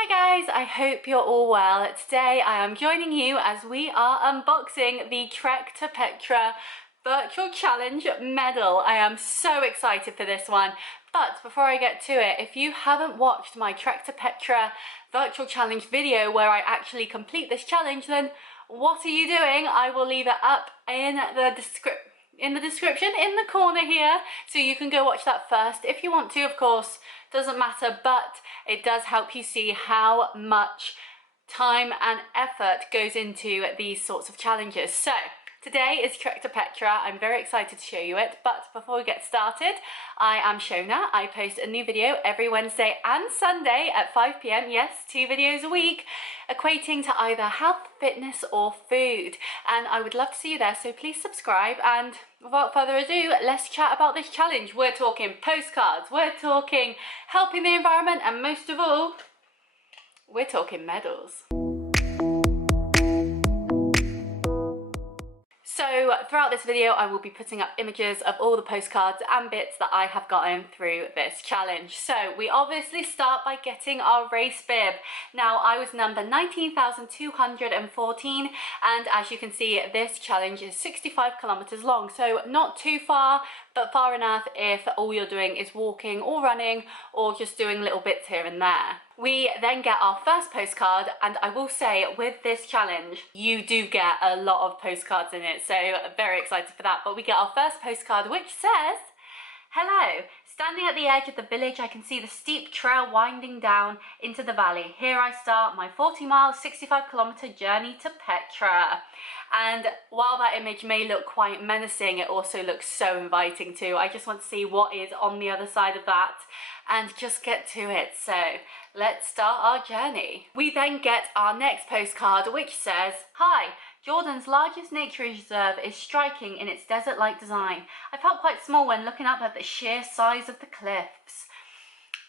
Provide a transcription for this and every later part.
Hi guys, I hope you're all well. Today I am joining you as we are unboxing the Trek to Petra Virtual Challenge medal. I am so excited for this one. But before I get to it, if you haven't watched my Trek to Petra Virtual Challenge video where I actually complete this challenge, then what are you doing? I will leave it up in the description in the corner here, so you can go watch that first if you want to. Of course, doesn't matter, but it does help you see how much time and effort goes into these sorts of challenges. So today is Trek to Petra. I'm very excited to show you it, but before we get started, I am Shona. I post a new video every Wednesday and Sunday at 5 p.m. Yes, 2 videos a week, equating to either health, fitness or food, and I would love to see you there, so please subscribe. And without further ado, let's chat about this challenge. We're talking postcards, we're talking helping the environment, and most of all, we're talking medals. So throughout this video I will be putting up images of all the postcards and bits that I have gotten through this challenge. So we obviously start by getting our race bib. Now I was number 19,214, and as you can see this challenge is 65 kilometers long, so not too far, but far enough if all you're doing is walking or running or just doing little bits here and there. We then get our first postcard, and I will say with this challenge you do get a lot of postcards in it, so very excited for that. But we get our first postcard which says, "Hello, standing at the edge of the village I can see the steep trail winding down into the valley. Here I start my 40-mile, 65-kilometer journey to Petra." And while that image may look quite menacing, it also looks so inviting too. I just want to see what is on the other side of that and just get to it. So let's start our journey. We then get our next postcard which says, "Hi, Jordan's largest nature reserve is striking in its desert-like design. I felt quite small when looking up at the sheer size of the cliffs."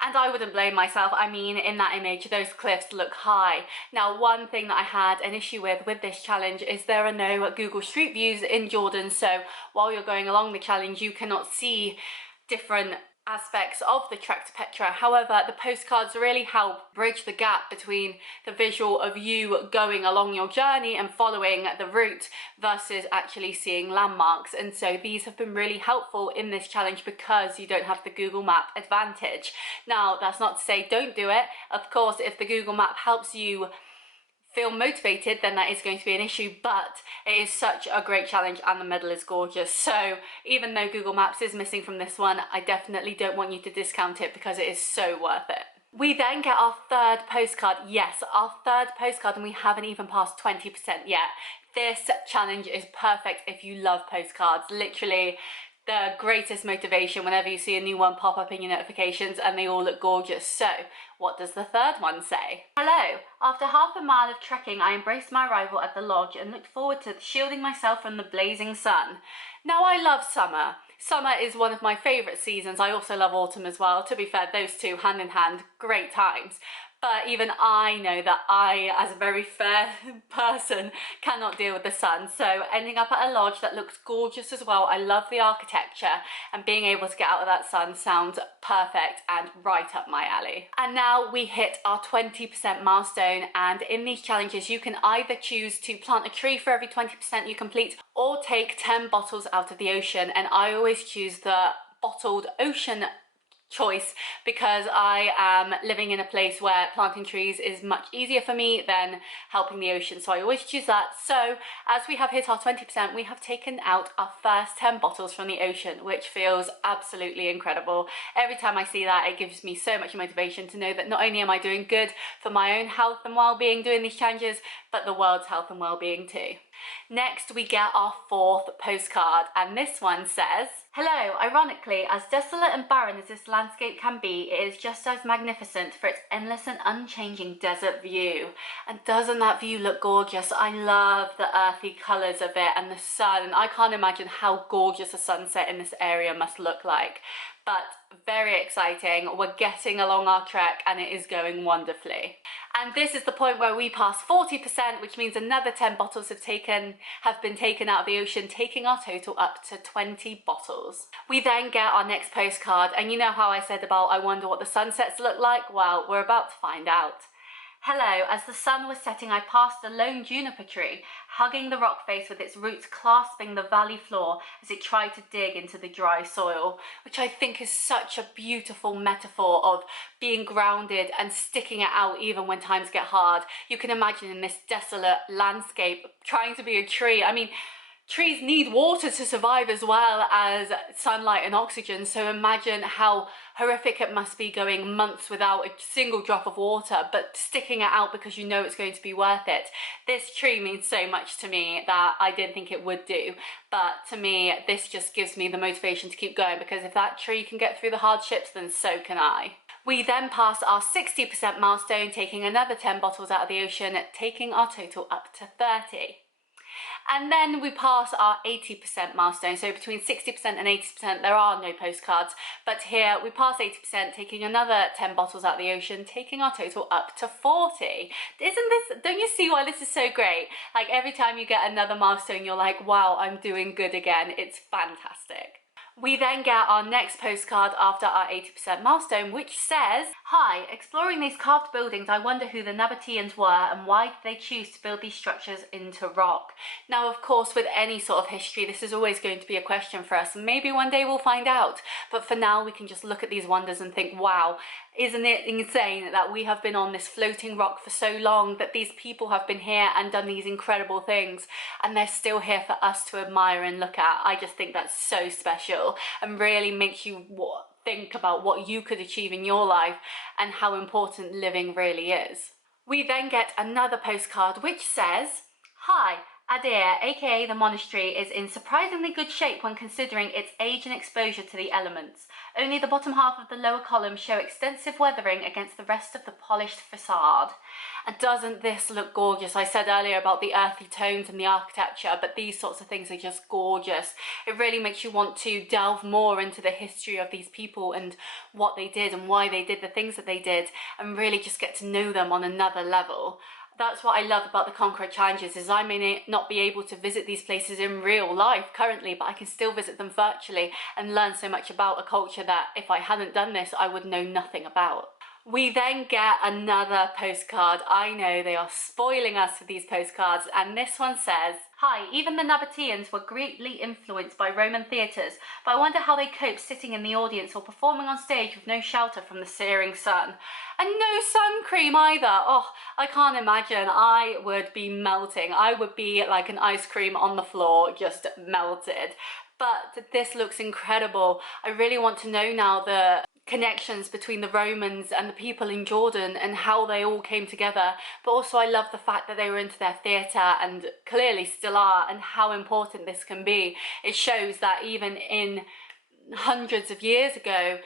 And I wouldn't blame myself. I mean, in that image, those cliffs look high. Now, one thing that I had an issue with this challenge is there are no Google Street Views in Jordan. So while you're going along the challenge, you cannot see different aspects of the Trek to Petra. However, the postcards really help bridge the gap between the visual of you going along your journey and following the route versus actually seeing landmarks. And so these have been really helpful in this challenge because you don't have the Google Map advantage. Now, that's not to say don't do it. Of course, if the Google Map helps you feel motivated, then that is going to be an issue, but it is such a great challenge and the medal is gorgeous. So even though Google Maps is missing from this one, I definitely don't want you to discount it because it is so worth it. We then get our third postcard. Yes, our third postcard, and we haven't even passed 20% yet. This challenge is perfect if you love postcards. Literally the greatest motivation whenever you see a new one pop up in your notifications, and they all look gorgeous. So what does the third one say? "Hello, after half a mile of trekking I embraced my arrival at the lodge and looked forward to shielding myself from the blazing sun." Now I love summer. Summer is one of my favourite seasons. I also love autumn as well. To be fair, those two hand in hand, great times. But even I know that I, as a very fair person, cannot deal with the sun. So ending up at a lodge that looks gorgeous as well. I love the architecture, and being able to get out of that sun sounds perfect and right up my alley. And now we hit our 20% milestone, and in these challenges you can either choose to plant a tree for every 20% you complete or take 10 bottles out of the ocean. And I always choose the bottled ocean choice because I am living in a place where planting trees is much easier for me than helping the ocean, so I always choose that. So as we have hit our 20%, we have taken out our first 10 bottles from the ocean, which feels absolutely incredible. Every time I see that, it gives me so much motivation to know that not only am I doing good for my own health and well-being doing these challenges, but the world's health and well-being too. Next, we get our fourth postcard, and this one says, "Hello, ironically, as desolate and barren as this landscape can be, it is just as magnificent for its endless and unchanging desert view." And doesn't that view look gorgeous? I love the earthy colours of it and the sun, and I can't imagine how gorgeous a sunset in this area must look like. But very exciting. We're getting along our trek and it is going wonderfully. And this is the point where we pass 40%, which means another 10 bottles have been taken out of the ocean, taking our total up to 20 bottles. We then get our next postcard, and you know how I said about I wonder what the sunsets look like? Well, we're about to find out. Hello, as the sun was setting, I passed a lone juniper tree, hugging the rock face with its roots clasping the valley floor as it tried to dig into the dry soil, which I think is such a beautiful metaphor of being grounded and sticking it out even when times get hard. You can imagine in this desolate landscape trying to be a tree. I mean, trees need water to survive as well as sunlight and oxygen, so imagine how horrific it must be going months without a single drop of water, but sticking it out because you know it's going to be worth it. This tree means so much to me that I didn't think it would do, but to me this just gives me the motivation to keep going, because if that tree can get through the hardships, then so can I. We then pass our 60% milestone, taking another 10 bottles out of the ocean, taking our total up to 30. And then we pass our 80% milestone. So between 60% and 80%, there are no postcards. But here we pass 80%, taking another 10 bottles out of the ocean, taking our total up to 40. Don't you see why this is so great? Like every time you get another milestone, you're like, wow, I'm doing good again. It's fantastic. We then get our next postcard after our 80% milestone, which says, "Hi, exploring these carved buildings, I wonder who the Nabateans were and why did they choose to build these structures into rock?" Now, of course, with any sort of history, this is always going to be a question for us. Maybe one day we'll find out. But for now, we can just look at these wonders and think, wow, isn't it insane that we have been on this floating rock for so long, that these people have been here and done these incredible things, and they're still here for us to admire and look at. I just think that's so special and really makes you think about what you could achieve in your life and how important living really is. We then get another postcard which says, "Hi, Adair, aka the monastery, is in surprisingly good shape when considering its age and exposure to the elements. Only the bottom half of the lower columns show extensive weathering against the rest of the polished facade." And doesn't this look gorgeous? I said earlier about the earthy tones and the architecture, but these sorts of things are just gorgeous. It really makes you want to delve more into the history of these people and what they did and why they did the things that they did, and really just get to know them on another level. That's what I love about the Conqueror Challenges, is I may not be able to visit these places in real life currently, but I can still visit them virtually and learn so much about a culture that if I hadn't done this, I would know nothing about. We then get another postcard. I know they are spoiling us with these postcards, and this one says, "Hi, even the Nabateans were greatly influenced by Roman theatres, but I wonder how they cope sitting in the audience or performing on stage with no shelter from the searing sun. And no sun cream either. Oh, I can't imagine. I would be melting. I would be like an ice cream on the floor, just melted. But this looks incredible. I really want to know now the connections between the Romans and the people in Jordan and how they all came together. But also I love the fact that they were into their theatre and clearly still are, and how important this can be. It shows that even in hundreds of years ago,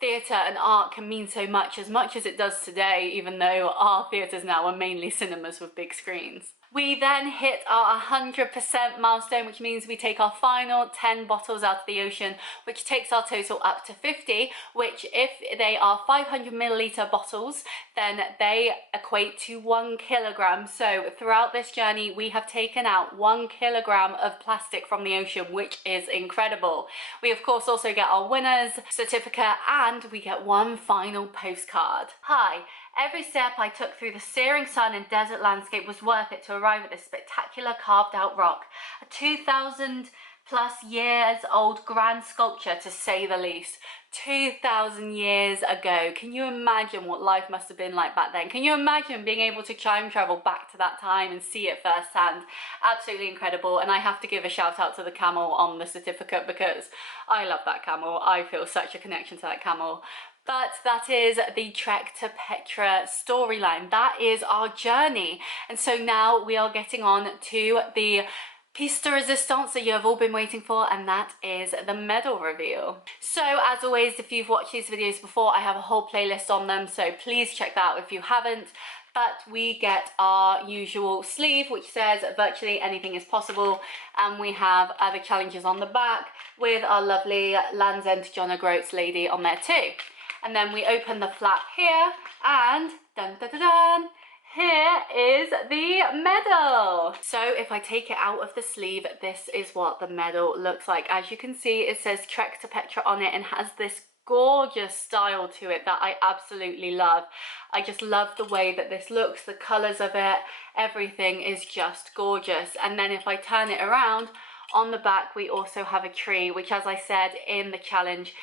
theatre and art can mean so much as it does today, even though our theatres now are mainly cinemas with big screens. We then hit our 100% milestone, which means we take our final 10 bottles out of the ocean, which takes our total up to 50, which if they are 500 milliliter bottles, then they equate to 1 kilogram. So throughout this journey, we have taken out 1 kilogram of plastic from the ocean, which is incredible. We of course also get our winner's certificate, and we get one final postcard. "Hi. Every step I took through the searing sun and desert landscape was worth it to arrive at this spectacular carved out rock. A 2,000 plus years old grand sculpture, to say the least. 2,000 years ago. Can you imagine what life must have been like back then? Can you imagine being able to time travel back to that time and see it firsthand? Absolutely incredible. And I have to give a shout out to the camel on the certificate, because I love that camel. I feel such a connection to that camel. But that is the Trek to Petra storyline. That is our journey. And so now we are getting on to the piece de resistance that you have all been waiting for, and that is the medal reveal. So as always, if you've watched these videos before, I have a whole playlist on them, so please check that out if you haven't. But we get our usual sleeve, which says virtually anything is possible, and we have other challenges on the back with our lovely Land's End John O'Groats lady on there too. And then we open the flap here, and dun dun dun dun, here is the medal. So if I take it out of the sleeve, this is what the medal looks like. As you can see, it says Trek to Petra on it and has this gorgeous style to it that I absolutely love. I just love the way that this looks, the colors of it, everything is just gorgeous. And then if I turn it around, on the back we also have a tree, which, as I said in the challenge,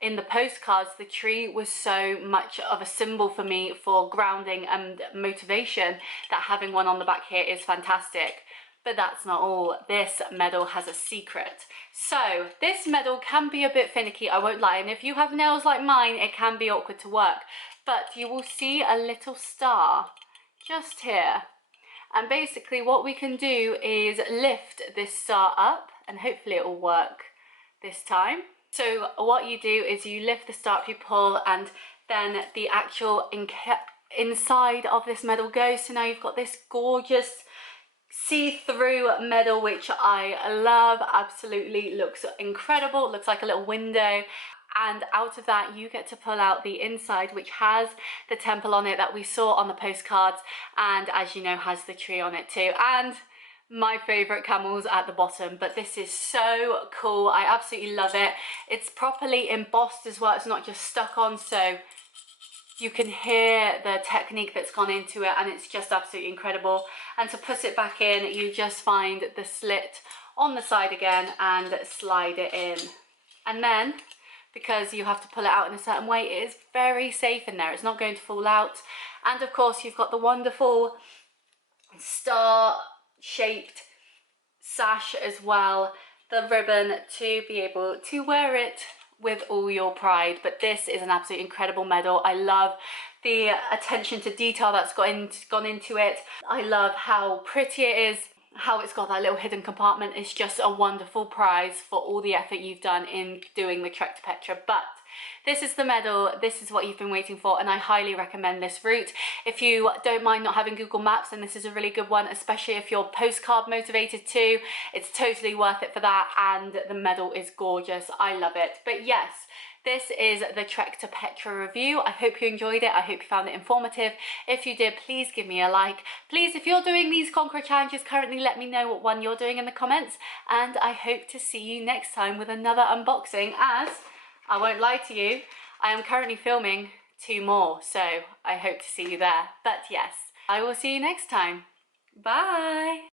in the postcards, the tree was so much of a symbol for me for grounding and motivation that having one on the back here is fantastic. But that's not all. This medal has a secret. So this medal can be a bit finicky, I won't lie, and if you have nails like mine, it can be awkward to work. But you will see a little star just here. And basically what we can do is lift this star up, and hopefully it will work this time. So what you do is you lift the star up, you pull, and then the actual inside of this medal goes. So now you've got this gorgeous see-through medal, which I love. Absolutely looks incredible. It looks like a little window. And out of that you get to pull out the inside, which has the temple on it that we saw on the postcards, and as you know has the tree on it too, and my favorite camels at the bottom. But this is so cool. I absolutely love it. It's properly embossed as well. It's not just stuck on, so you can hear the technique that's gone into it, and it's just absolutely incredible. And to put it back in, you just find the slit on the side again and slide it in. And then, because you have to pull it out in a certain way, it is very safe in there. It's not going to fall out. And of course you've got the wonderful star-shaped sash as well, the ribbon to be able to wear it with all your pride. But this is an absolutely incredible medal. I love the attention to detail that's gone into it. I love how pretty it is, how it's got that little hidden compartment. It's just a wonderful prize for all the effort you've done in doing the trek to Petra. But this is the medal, this is what you've been waiting for, and I highly recommend this route. If you don't mind not having Google Maps, then this is a really good one, especially if you're postcard motivated too. It's totally worth it for that, and the medal is gorgeous. I love it. But yes, this is the Trek to Petra review. I hope you enjoyed it. I hope you found it informative. If you did, please give me a like. Please, if you're doing these Conqueror challenges currently, let me know what one you're doing in the comments. And I hope to see you next time with another unboxing, as I won't lie to you, I am currently filming 2 more. So I hope to see you there. But yes, I will see you next time. Bye.